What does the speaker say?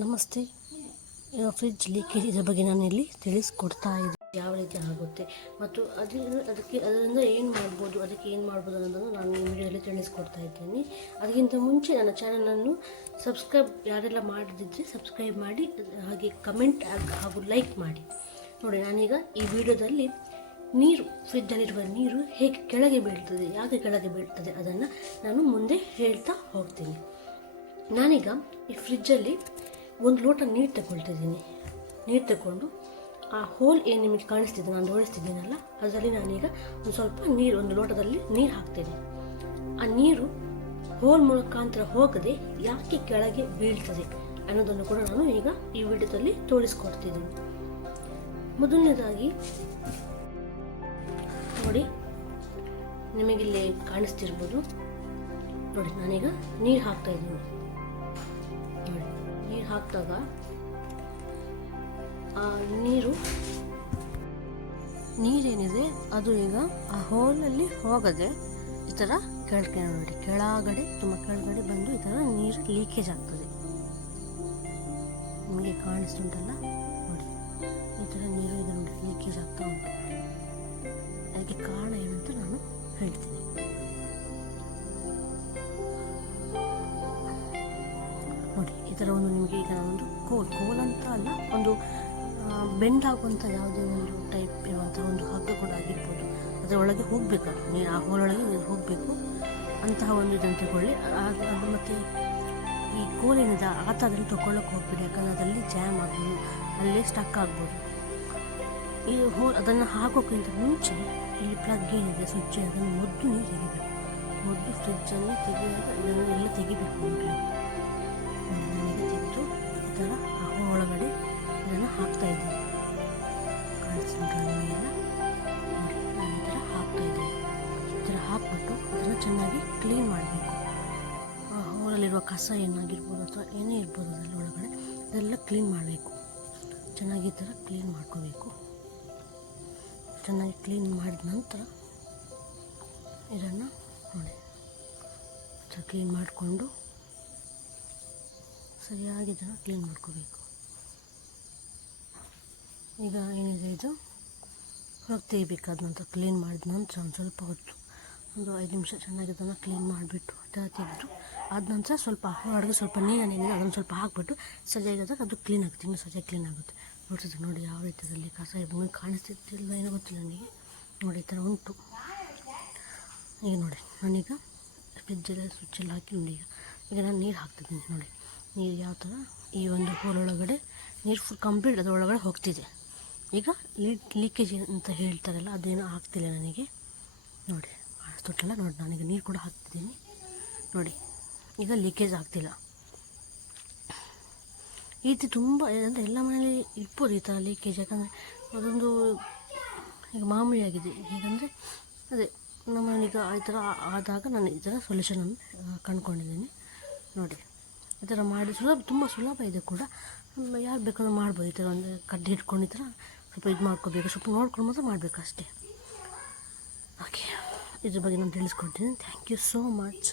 ನಮಸ್ತೆ. Fridge leakage ಇದರ ಬಗ್ಗೆ ನಾನು ಇಲ್ಲಿ ತಿಳಿಸ್ಕೊಡ್ತಾ ಇದ್ದೀನಿ ಯಾವ ರೀತಿ ಆಗುತ್ತೆ? ಮತ್ತು ಅದರಿಂದ ಅದಕ್ಕೆ ಅದರಿಂದ ಏನು ಮಾಡ್ಬೋದು? ಅದಕ್ಕೆ ಏನು ಮಾಡ್ಬೋದು ಅನ್ನೋದನ್ನು ನಾನು ಈ ವಿಡಿಯೋದಲ್ಲಿ ತಿಳಿಸ್ಕೊಡ್ತಾ ಇದ್ದೀನಿ. ಅದಕ್ಕಿಂತ ಮುಂಚೆ ನನ್ನ ಚಾನಲನ್ನು ಸಬ್ಸ್ಕ್ರೈಬ್ ಯಾರೆಲ್ಲ ಮಾಡದಿದ್ದರೆ ಸಬ್ಸ್ಕ್ರೈಬ್ ಮಾಡಿ, ಹಾಗೆ ಕಮೆಂಟ್ ಹಾಗೂ ಲೈಕ್ ಮಾಡಿ. ನೋಡಿ, ನಾನೀಗ ಈ ವಿಡಿಯೋದಲ್ಲಿ ನೀರು ಫ್ರಿಜ್ಜಲ್ಲಿರುವ ನೀರು ಹೇಗೆ ಕೆಳಗೆ ಬೀಳ್ತದೆ, ಯಾಕೆ ಕೆಳಗೆ ಬೀಳ್ತದೆ ಅದನ್ನು ನಾನು ಮುಂದೆ ಹೇಳ್ತಾ ಹೋಗ್ತೀನಿ. ನಾನೀಗ ಈ ಫ್ರಿಜ್ಜಲ್ಲಿ ಒಂದು ಲೋಟ ನೀರು ತಗೊಳ್ತಿದ್ದೀನಿ. ನೀರು ತಗೊಂಡು ಆ ಹೋಲ್ ಏನು ನಿಮಗೆ ಕಾಣಿಸ್ತಿದೆ, ನಾನು ಜೋಡಿಸ್ತಿದ್ದೀನಲ್ಲ ಅದರಲ್ಲಿ ನಾನೀಗ ಒಂದು ಸ್ವಲ್ಪ ನೀರು, ಒಂದು ಲೋಟದಲ್ಲಿ ನೀರು ಹಾಕ್ತೇನೆ. ಆ ನೀರು ಹೋಲ್ ಮುಖಾಂತರ ಹೋಗದೆ ಯಾಕೆ ಕೆಳಗೆ ಬೀಳ್ತದೆ ಅನ್ನೋದನ್ನು ಕೂಡ ನಾನು ಈಗ ಈ ವಿಡಿಯೋದಲ್ಲಿ ತೋರಿಸ್ಕೊಡ್ತಿದ್ದೀನಿ. ಮೊದಲನೇದಾಗಿ, ನೋಡಿ, ನಿಮಗಿಲ್ಲಿ ಕಾಣಿಸ್ತಿರ್ಬೋದು. ನೋಡಿ, ನಾನೀಗ ನೀರು ಹಾಕ್ತಾ ಇದ್ದೀನಿ. ನೀರು ಹಾಕಿದಾಗ ಆ ನೀರು ನೀರೇನಿದೆ, ಅದು ಈಗ ಆ ಹೋಲಲ್ಲಿ ಹೋಗದೆ ಈ ಥರ ಕೆಳಗೆ ನೋಡಿ ಕೆಳಗಡೆ, ತುಂಬ ಕೆಳಗಡೆ ಬಂದು ಈ ಥರ ನೀರು ಲೀಕೇಜ್ ಆಗ್ತದೆ. ನಿಮಗೆ ಕಾಣಿಸ್ತುಂಟಲ್ಲ ನೋಡಿ, ಈ ಥರ ನೀರು ಇದೆ ನೋಡಿ ಲೀಕೇಜ್ ಆಗ್ತಾ ಉಂಟು. ಅದಕ್ಕೆ ಕಾರಣ ಏನಂತ ನಾನು ಹೇಳ್ತೀನಿ. ಥರ ಒಂದು ನಿಮಗೆ ಈಗ ಒಂದು ಕೋಲ್ ಕೋಲ್ ಅಂತ ಅಲ್ಲ, ಒಂದು ಬೆಂಡ್ ಆಗುವಂಥ ಯಾವುದೇ ಒಂದು ಟೈಪ್ ಇರುವಂಥ ಒಂದು ಹಗ್ಗ ಕೂಡ ಆಗಿರ್ಬೋದು. ಅದರೊಳಗೆ ಹೋಗಬೇಕು ನೀರು ಆ ಹೋಲೊಳಗೆ ನೀರು ಹೋಗಬೇಕು. ಅಂತಹ ಒಂದು ಇದನ್ನು ತಗೊಳ್ಳಿ. ಅದು ಅದು ಮತ್ತು ಈ ಕೋಲಿನಿಂದ ಆತ ಅದನ್ನು ತೊಗೊಳಕ್ಕೆ ಹೋಗ್ಬೇಡಿ. ಯಾಕಂದರೆ ಅದರಲ್ಲಿ ಜಾಮ್ ಆಗ್ಬೋದು, ಅಲ್ಲೇ ಸ್ಟಕ್ ಆಗ್ಬೋದು. ಈ ಹೋ, ಅದನ್ನು ಹಾಕೋಕ್ಕಿಂತ ಮುಂಚೆ ಇಲ್ಲಿ ಪ್ಲಗ್ ಏನಿದೆ ಸ್ವಿಚ್ ಅದನ್ನು ಮೊದಲು ನೀವು ತೆಗಿಬೇಕು. ಮೊದಲು ಸ್ವಿಚ್ಚನ್ನು ತೆಗೆಯುವಾಗ ಅದನ್ನು ಎಲ್ಲ ತೆಗಿಬೇಕು. ಥರ ಆ ಒಳಗಡೆ ಇದನ್ನು ಹಾಕ್ತಾ ಇದ್ದೀನಿ ಕಾಳಸಿನ ಈ ಥರ ಹಾಕ್ತಾ ಇದ್ದೀನಿ ಈ ಥರ ಹಾಕ್ಬಿಟ್ಟು ಅದನ್ನು ಚೆನ್ನಾಗಿ ಕ್ಲೀನ್ ಮಾಡಬೇಕು. ಆ ಹೋಲಲ್ಲಿರುವ ಕಸ ಏನಾಗಿರ್ಬೋದು ಅಥವಾ ಏನೇ ಇರ್ಬೋದು ಅದರಲ್ಲಿ ಒಳಗಡೆ ಅದೆಲ್ಲ ಕ್ಲೀನ್ ಮಾಡಬೇಕು. ಚೆನ್ನಾಗಿ ಈ ಥರ ಕ್ಲೀನ್ ಮಾಡ್ಕೋಬೇಕು. ಚೆನ್ನಾಗಿ ಕ್ಲೀನ್ ಮಾಡಿದ ನಂತರ ಇದನ್ನು ನೋಡಿ. ಕ್ಲೀನ್ ಮಾಡಿಕೊಂಡು ಸರಿಯಾಗಿ ಇದನ್ನು ಕ್ಲೀನ್ ಮಾಡ್ಕೋಬೇಕು. ಈಗ ಏನಿದೆ ಇದು? ಹೊರಗೆ ತೆಗಿಬೇಕಾದ ನಂತರ ಕ್ಲೀನ್ ಮಾಡಿದ ನಂತರ ಒಂದು ಸ್ವಲ್ಪ ಹೊತ್ತು, ಒಂದು ಐದು ನಿಮಿಷ ಚೆನ್ನಾಗಿ ಅದನ್ನು ಕ್ಲೀನ್ ಮಾಡಿಬಿಟ್ಟು ತೆಗೆದು ಆದ ನಂತರ ಸ್ವಲ್ಪ ಹೊರಗೆ ಸ್ವಲ್ಪ ನೀರನ್ನೇನಿದೆ ಅದನ್ನು ಸ್ವಲ್ಪ ಹಾಕ್ಬಿಟ್ಟು ಸರಿಯಾಗಿ ಅದಾಗ ಅದು ಕ್ಲೀನ್ ಆಗುತ್ತೆ, ಇನ್ನೂ ಸರಿಯಾಗಿ ಕ್ಲೀನ್ ಆಗುತ್ತೆ. ನೋಡ್ತಿದ್ದೆ ನೋಡಿ ಯಾವ ರೀತಿ ಅದರಲ್ಲಿ ಕಸ ನಿಮಗೆ ಕಾಣಿಸ್ತಿದ್ದಿಲ್ಲ ಏನೋ ಗೊತ್ತಿಲ್ಲ ನನಗೆ. ನೋಡಿ, ಈ ಥರ ಉಂಟು. ಈಗ ನೋಡಿ, ನಾನೀಗ ಫ್ರಿಜ್ಜೆಲ್ಲ ಸ್ವಿಚ್ಚೆಲ್ಲ ಹಾಕಿ ನೋಡಿ ಈಗ. ಈಗ ನಾನು ನೀರು ಹಾಕ್ತಿದ್ದೀನಿ, ನೋಡಿ. ನೀರು ಯಾವ ಥರ? ಈ ಒಂದು ಹೋಲೊಳಗಡೆ ನೀರು ಫುಲ್ ಕಂಪ್ಲೀಟ್ ಅದರೊಳಗಡೆ ಹೋಗ್ತಿದೆ. ಈಗ ಲೀಕೇಜ್ ಅಂತ ಹೇಳ್ತಾರಲ್ಲ, ಅದೇನು ಆಗ್ತಿಲ್ಲ ನನಗೆ. ನೋಡಿ ತೊಟ್ಟಲ್ಲ ನೋಡಿ, ನಾನೀಗ ನೀರು ಕೂಡ ಹಾಕ್ತಿದ್ದೀನಿ. ನೋಡಿ, ಈಗ ಲೀಕೇಜ್ ಆಗ್ತಿಲ್ಲ. ಈ ರೀತಿ ತುಂಬ, ಅಂದರೆ ಎಲ್ಲ ಮನೇಲಿ ಇರ್ಬೋದು ಈ ಥರ ಲೀಕೇಜ್ ಯಾಕಂದರೆ ಅದೊಂದು ಈಗ ಮಾಮೂಲಿ ಆಗಿದೆ. ಹೇಗಂದರೆ, ಅದೇ ನಮ್ಮನೀಗ ಈ ಥರ ಆದಾಗ ನಾನು ಈ ಥರ ಸೊಲ್ಯೂಷನನ್ನು ಕಂಡುಕೊಂಡಿದ್ದೀನಿ. ನೋಡಿ. ಈ ಥರ ಮಾಡಿ, ಸುಲಭ, ತುಂಬ ಸುಲಭ ಇದೆ ಕೂಡ. ಯಾರು ಬೇಕಾದ್ರೂ ಮಾಡ್ಬೋದು ಈ ಥರ ಒಂದು ಕಡ್ಡಿ ಇಟ್ಕೊಂಡು ಈ ಥರ ಸ್ವಲ್ಪ ಇದು ಮಾಡ್ಕೋಬೇಕು. ಸ್ವಲ್ಪ ನೋಡ್ಕೊಂಡು ಮಾತ್ರ ಮಾಡಬೇಕು ಅಷ್ಟೇ. ಓಕೆ ಇದ್ರ ಬಗ್ಗೆ ನಾನು ತಿಳಿಸ್ಕೊಡ್ತೀನಿ. Thank you so much